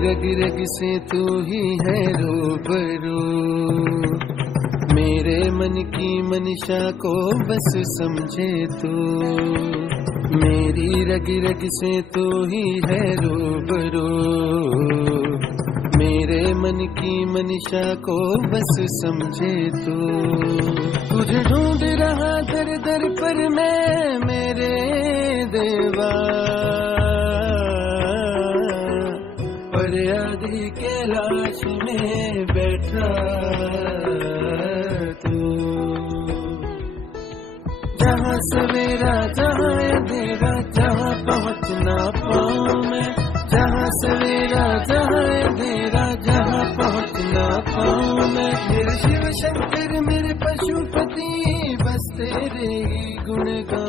रग रग से तू ही है रूबरू, मेरे मन की मनीषा को बस समझे तू। मेरी रग रग से तू ही है रूबरू, मेरे मन की मनीषा को बस समझे तू। तुझे ढूंढ रहा दर दर पर मैं मेरे देवा, आदि कैलाश में बैठा तू। जहाँ सवेरा जहाँ अंधेरा, जहाँ पहुँच ना पाऊँ मैं। जहाँ सवेरा जहाँ अंधेरा, जहाँ पहुँच ना पाऊँ मैं। मेरे शिव शंकर मेरे पशुपति, बस तेरे ही गुण गा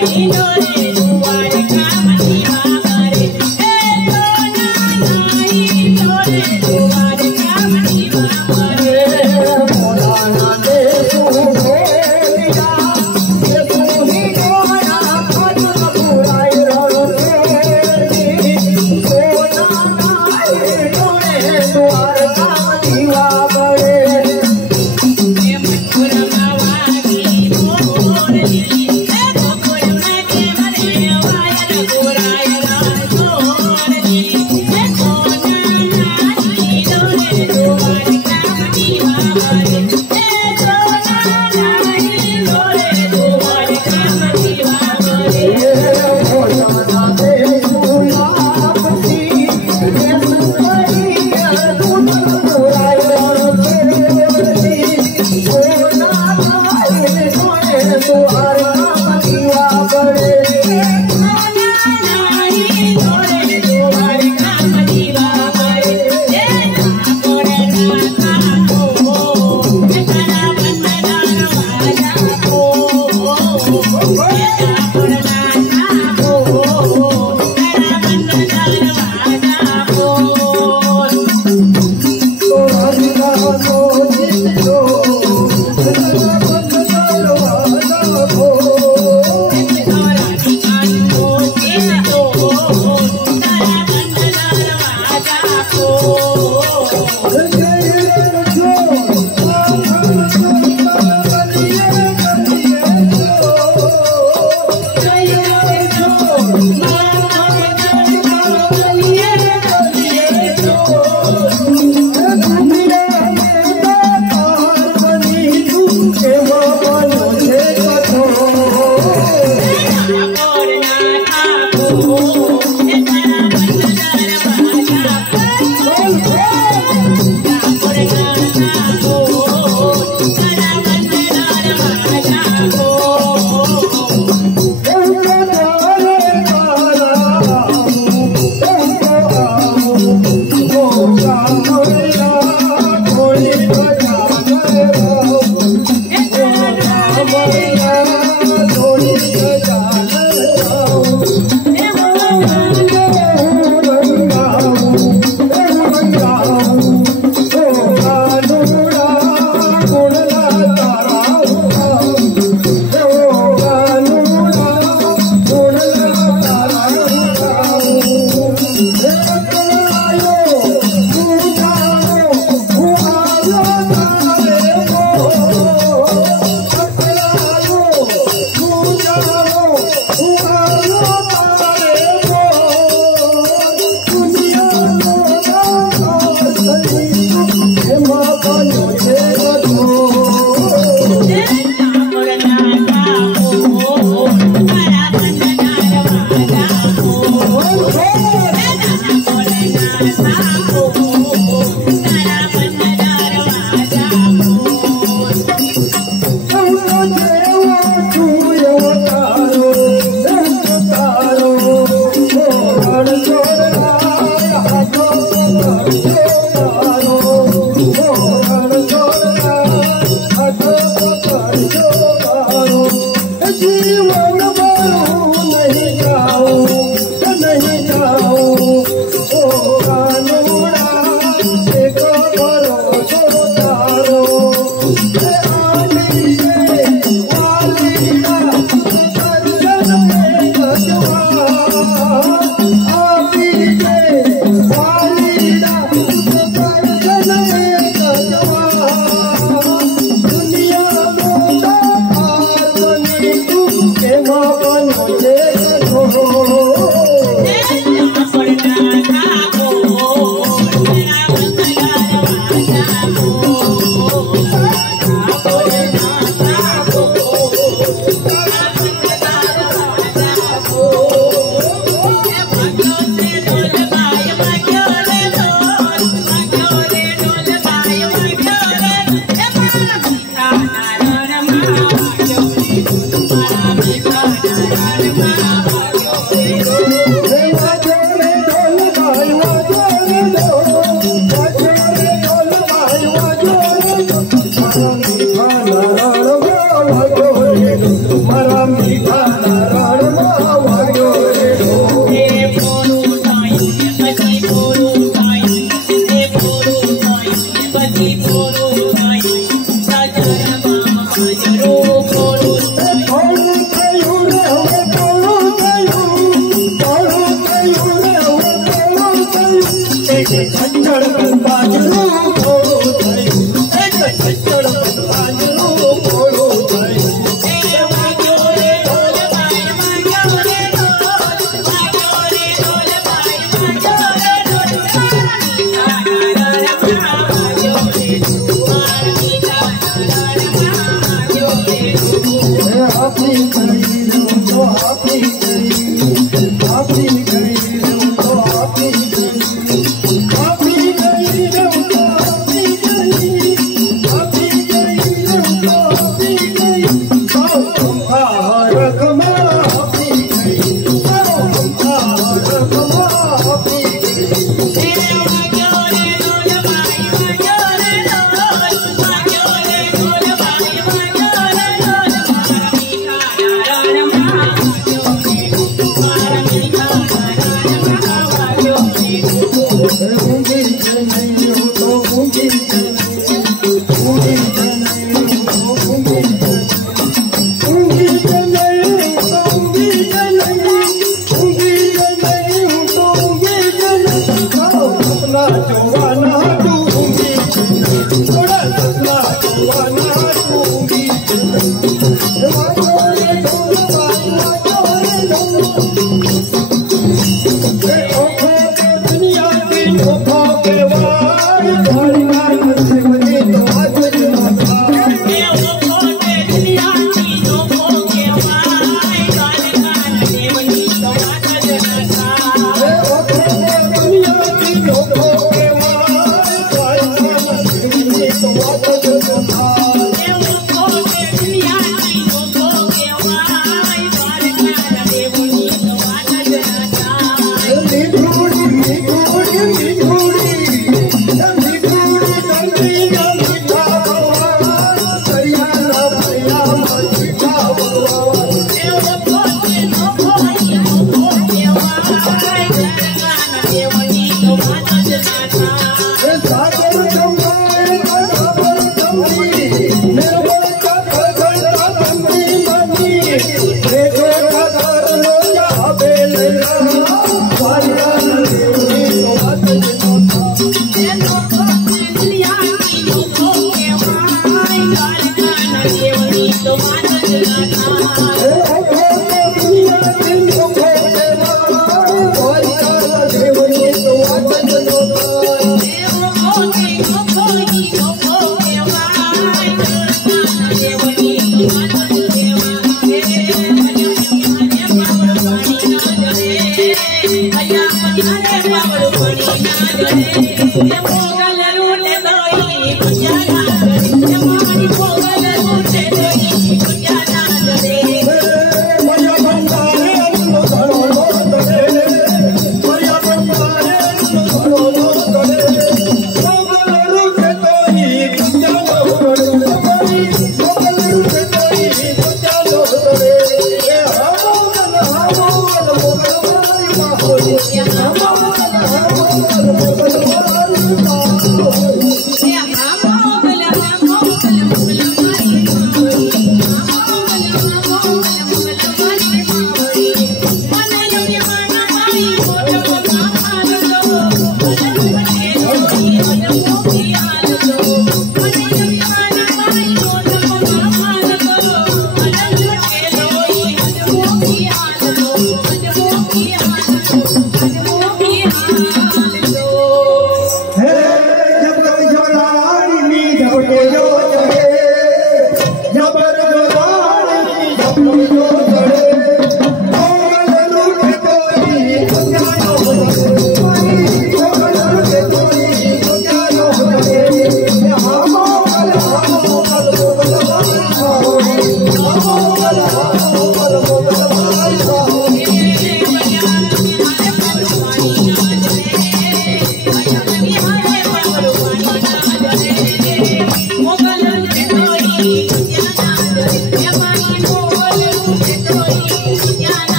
Thank you.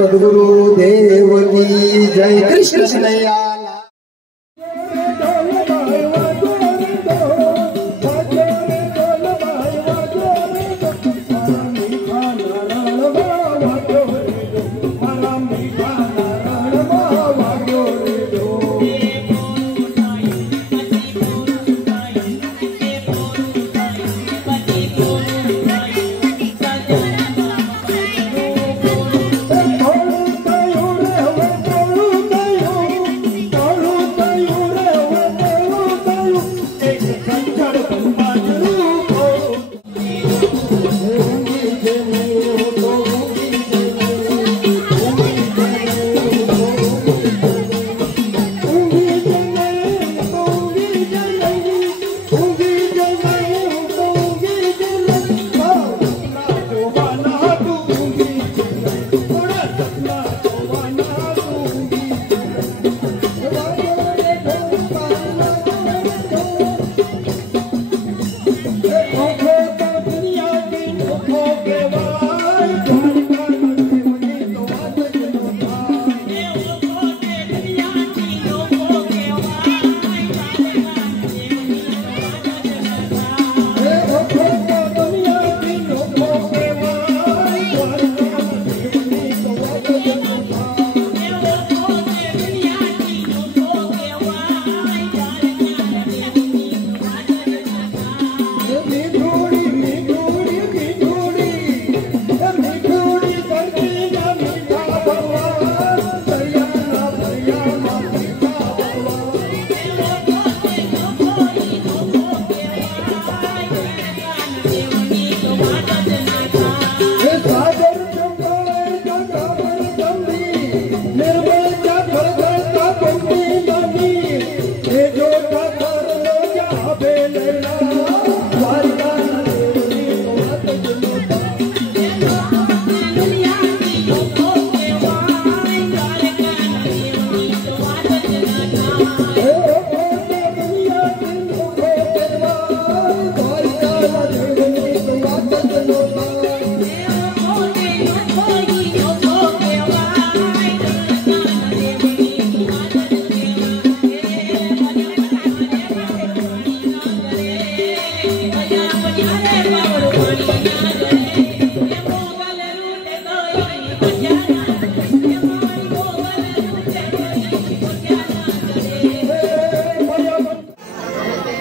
सद्गुरु देव की जय। कृष्ण कन्हैया।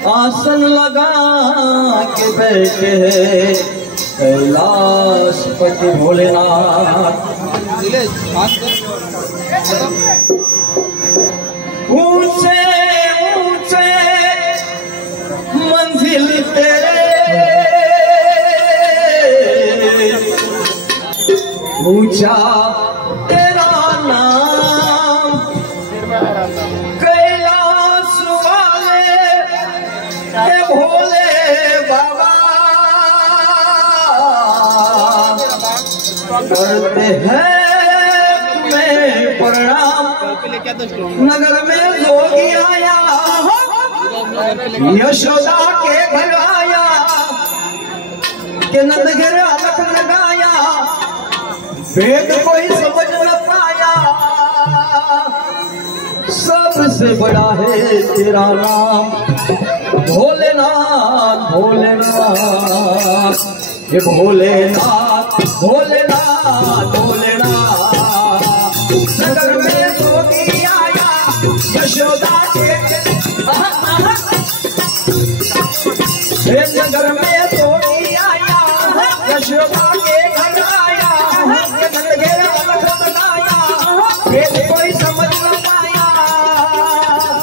आसन लगा के बैठे कैलाश पति भोलेनाथ। ऊंचे ऊंचे मंजिल तेरे, ऊंचा तेरा नाम, कैलाश वाले के भोले बाबा करते हैं तुम्हें प्रणाम। नगर में जोगी आया, यशोदा के घर आया, के नंदगिर अलख लगाया, वेद कोई समझ न पाया। सबसे बड़ा है तेरा नाम भोलेनाथ भोलेनाथ, ये भोलेनाथ भोलेनाथ भोलेनाथ। नगर में जोगी आया, यशोदा के नगर में जोगी आया, यशोदा के घर आया, नंदगिर अलख लगाया, वेद कोई समझ न पाया।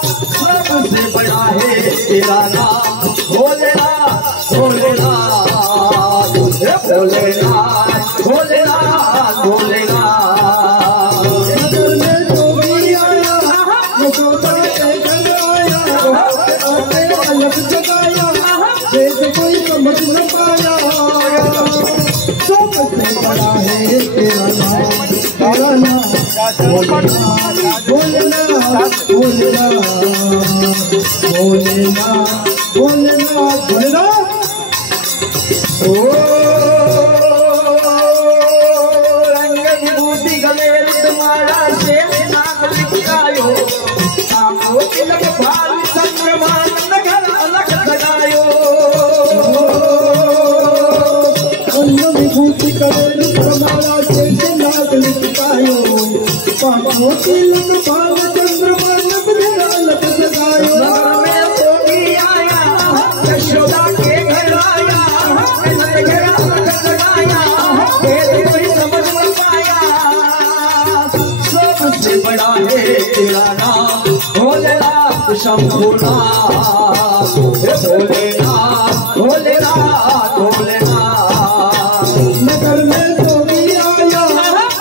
सबसे बड़ा है तेरा नाम भोलेनाथ भोलेनाथ, भोलेनाथ भोलेनाथ भोलेनाथ। भोलेनाथ भोलेनाथ भोलेनाथ ओ रंग विभूति गले तुम्हारा से नाम लिखायो आपको तिलक भाल चंद्रमान नगर अलग लगायो रंग विभूति गले तुम्हारा से नाम लिखायो आपको तिलक भाल चंद्रमान नगर अलग लगायो में योगी आया यशोदा के घर आया बड़ा है तेरा नाम भोलेनाथ शंभुनाथ भोलेनाथ भोलेनाथ भोलेनाथ नगर में तो भी आया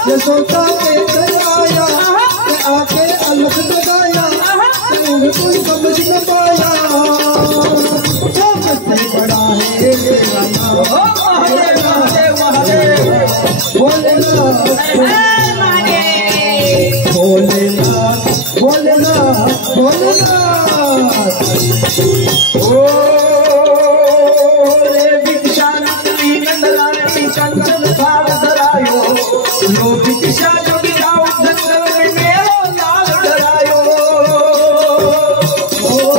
यशोदा के घर आया आके अलग लगाया कोई समझ न पाया सबसे बड़ा है तेरा नाम भोलेनाथ भोलेनाथ भोलेनाथ भोलेनाथ ओ रे भिक्षा नंदी नंदलानी कंचन भाव धरायो लो भिक्षा जो गिराओ जंगल में मेरो लाल धरायो ओ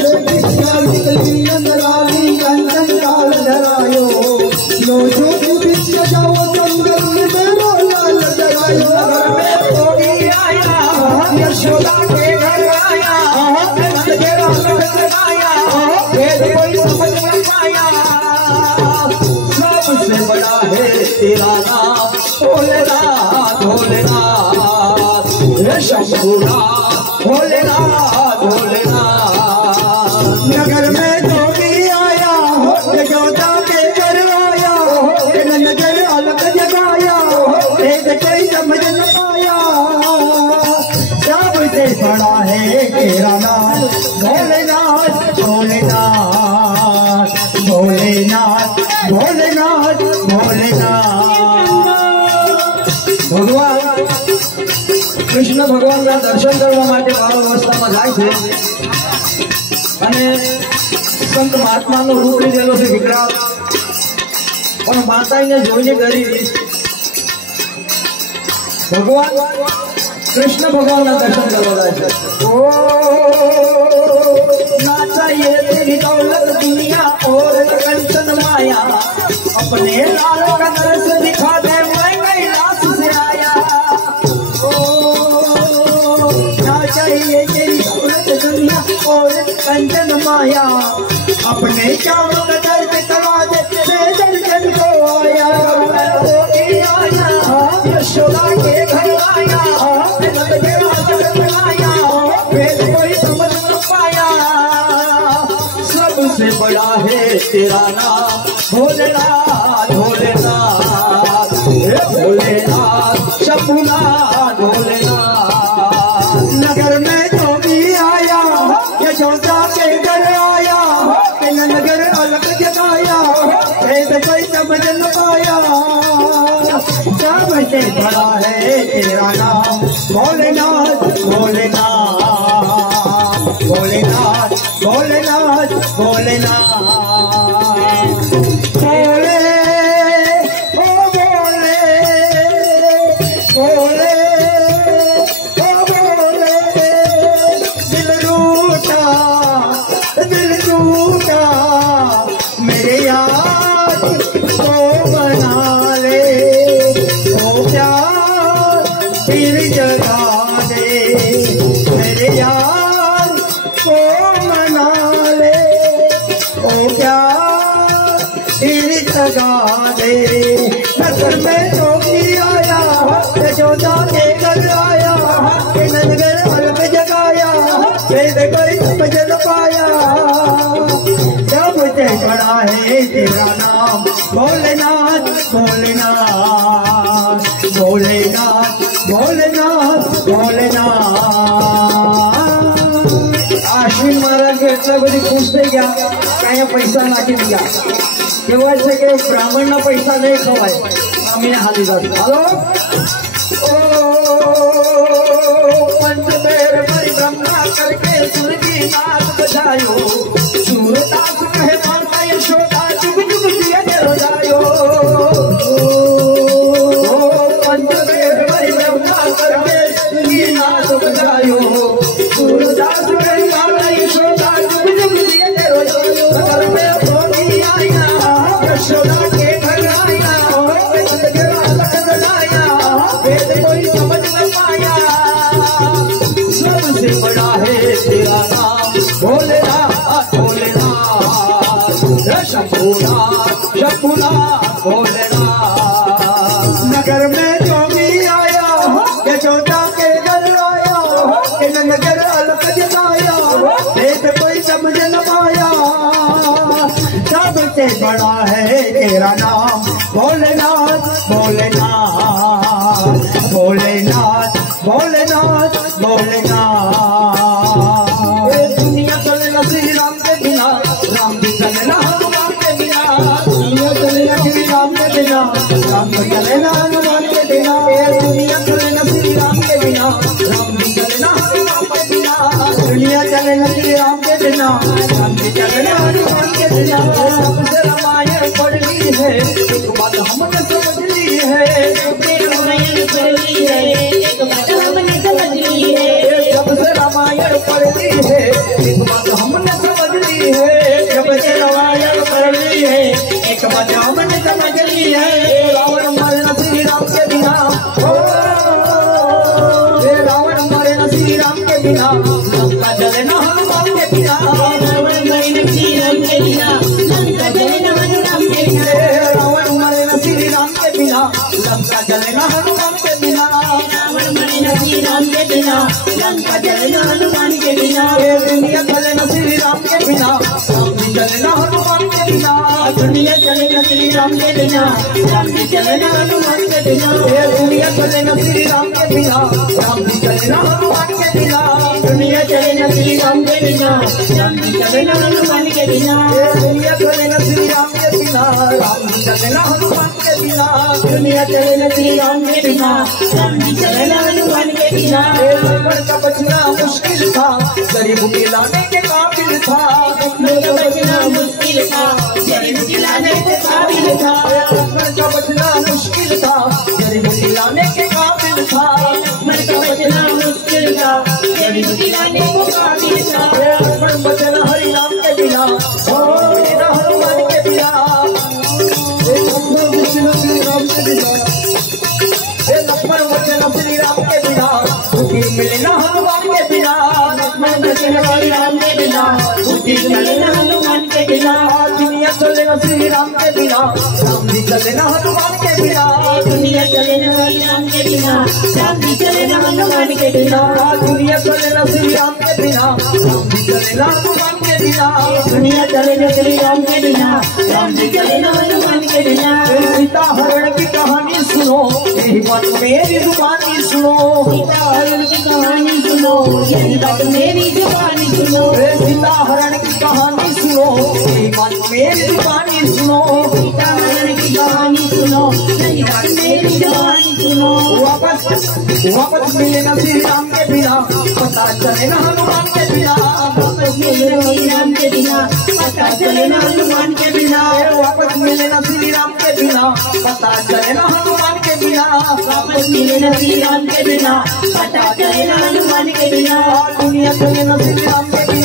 रे भिक्षा नंदी नंदलानी कंचन भाव धरायो लो जो भिक्षा जाओ जंगल में मेरो लाल धरायो यशोदा के घर आया तेरा लगाया कोई समझ न पाया सबसे बड़ा है तेरा नाम भोलेनाथ भोलेनाथ शंभुनाथ भोलेनाथ भोलेनाथ नगर में तो भी आया यशोदा के घर आया नगर अलग जगाया कोई समझ न पाया सबसे बड़ा है तेरा नाम भोलेनाथ भोलेनाथ भोलेनाथ भोलेनाथ भोलेनाथ भगवान कृष्ण भगवान का दर्शन करवा માટે ભાવ અવસ્થામાં જાય છે અને સંત મહાત્માનું રૂપ લીધેલો છે વિકરાળ પણ માતાને જોઈને ગરી ભગવાન कृष्ण भगवान का दर्शन करवा है ओ ना चाहिए तेरी दौलत दुनिया और कंचन माया अपने लाल का दर्श दिखा दे मैं कैलाश से आया ओ ना चाहिए तेरी दौलत दुनिया और कंचन माया अपने चारों का दर्श करवा दे मैं दर्शन को आया यशोदा के घर आया सबसे बड़ा है तेरा नाम भोलेनाथ भोलेनाथ भोलेनाथ शंभुनाथ भोलेनाथ नगर में तो भी आया यशोदा के घर आया नगर अलग जगाया कोई समझ न पाया सबसे बड़ा है तेरा नाम भोलेनाथ भोलेनाथ भोलेनाथ भोलेनाथ भोलेनाथ भोले ओ भोले भोले ओ भोले दिल टूटा मेरे यार को बना ले ओ प्यार फिर जगा दे मेरे यार को मना ले ओ प्यार फिर जगा दे नगर में तो भी आया यशोदा के घर आया नगर अलग जगाया वेद कोई समझ न पाया सबसे बड़ा है तेरा नाम भोलेनाथ भोलेनाथ भोलेनाथ भोलेनाथ भोलेनाथ आश्विन महाराज के એટલા બધી ખુશ થઈ ગયા કે અહીંયા પૈસા નાખી દીધા કહેવાય છે કે બ્રાહ્મણના પૈસા નહીં ખવાય અમીને હાલી જાત હાલો आयो सूरदास के लाला यशोदा जुग जुग दिए तेरो जोयो घर में भोगी आया यशोदा के घर आया नंद के लाल आया वेद कोई समझ न पाया सबसे बड़ा है तेरा नाम भोलेनाथ भोलेनाथ शंभुनाथ शंभुनाथ भोलेनाथ नगर में जो भी आया यशोदा के घर आया नगर अलग जताया वेद कोई समझ न पाया सबसे बड़ा है तेरा नाम भोलेनाथ भोलेनाथ भोलेनाथ भोलेनाथ भोलेनाथ दुनिया चले न श्री राम के बिना राम भी चले न हनुमान के बिना दुनिया चले न श्री राम के बिना राम भी चले न हनुमान के बिना दुनिया चले न श्री राम के बिना राम भी चले न हनुमान के बिना दुनिया चले न श्री राम के बिना राम भी चले न हनुमान के बिना सबसे रामायण पढ़ ली है एक बात हमने समझ ली है रामायण पढ़ ली है एक बात हमने समझ ली है जब से रामायण पढ़ ली है एक बात हमने समझ ली है जब से रामायण पढ़ ली है एक बात हमने समझ ली है रावण मारे न श्री राम के बिना रावण मारे न श्री राम के बिना लंका जले न हनुमान के बिना रावण मारे न श्री राम के बिना लंका जले न हनुमान के बिना रावण मारे न श्री राम के बिना लंका जले न हनुमान के बिना रावण मारे न श्री राम के बिना लंका जले न हनुमान के बिना दुनिया चले न श्री राम के बिना राम भी चले न हनुमान के बिना दुनिया चले न श्री राम के बिना राम भी चले न हनुमान के बिना दुनिया चले न श्री राम के बिना राम भी चले न हनुमान के बिना दुनिया चले न श्री राम के बिना राम भी चले न हनुमान के बिना दुनिया चले न श्री राम के बिना राम भी चले न हनुमान के बिना दुनिया चले न श्री राम के बिना राम भी चले न हनुमान के बिना का बचना मुश्किल था गरीब के लाने के काबिल था का बचना मुश्किल था गरीब के लाने के काबिल था का बचना मुश्किल था गरीब के लाने के काबिल था का बचना मुश्किल था गरीब के लाने के काबिल था बचना हरि राम के बिना हनुमान के बिना श्री राम के बिना लक्ष्मण वचन श्री राम के बिना मिले न हनुमान के बिना लक्ष्मण वचन श्री राम के बिना मिले न हनुमान के बिना दुनिया चले न श्री राम के बिना राम भी चले न हनुमान के बिना दुनिया चले न श्री राम के बिना राम भी चले न हनुमान के बिना दुनिया चले न श्री राम के बिना राम भी चले न हनुमान के बिना दुनिया चले न श्री राम के बिना राम भी चले न हनुमान के बिना सीता हरण की कहानी सुनो यही बात मेरी जुबानी सुनो सीता हरण की कहानी सुनो यही बात मेरी जुबानी सुनो सीता हरण की कहानी सुनो यही बात मेरी जुबानी सुनो सीता हरण की कहानी सुनो यही बात मेरी जुबानी सुनो वापस मिले न श्री राम के बिना पता चले न हनुमान के बिना वापस मिले न श्री राम के बिना पता चले न हनुमान के बिना वापस मिले न श्री राम के बिना पता चले न हनुमान के बिना वापस मिले न श्री राम के बिना पता चले न हनुमान के बिना दुनिया चले न श्री राम के बिना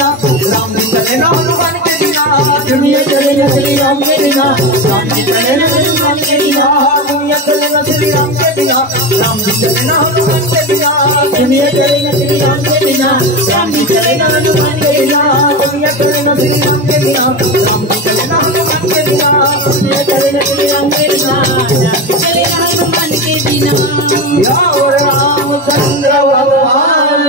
राम भी चले न हनुमान के बिना दुनिया चले न श्री राम के बिना राम भी चले न हनुमान के बिना दुनिया चले न श्री राम के बिना राम भी चले न हनुमान के बिना दुनिया चले न श्री राम के बिना राम भी चले न हनुमान के बिना दुनिया चले न श्री राम के बिना राम भी चले न हनुमान के बिना दुनिया चले न श्री राम के बिना राम भी चले न हनुमान के बिना या रामचंद्र भगवान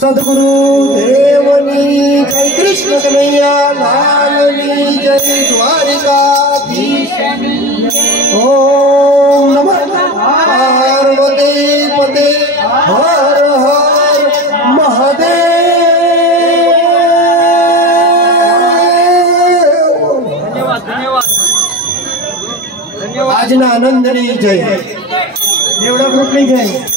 सद्गुरु देवनी जय कृष्ण कन्हैया लालनी जय द्वारिकाधीश। ओम नमः पार्वती पते हर हर महादेव। धन्यवाद। आजना आनंदनी जय, देवड़ा ग्रुपनी जय।